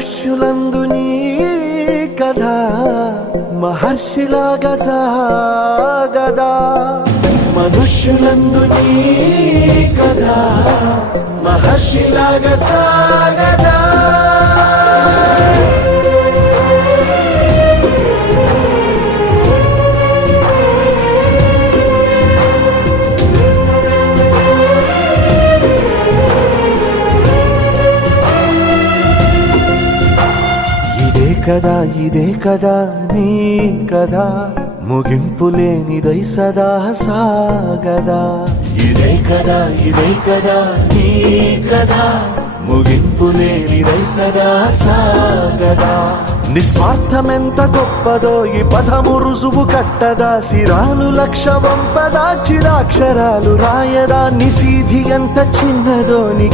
మనుష్యులందు నీ కథ మహర్షిలాగా సాగదా, మనుష్యులందు నీ కథ మహర్షిలాగా సాగదా. ఇదే కదా నీ కథ ముగింపులేనిదై సదా సాగదా. ఇదే కదా నీ కథ ముగింపులేనిదై సదా సాగదా. నిస్వార్థమెంత గొప్పదో ఈ పదము రుజువు కట్టదా, సిరాలు లక్ష వంపదా చిరాక్షరాలు రాయదా, నిశీధి ఎంత చిన్నదో ని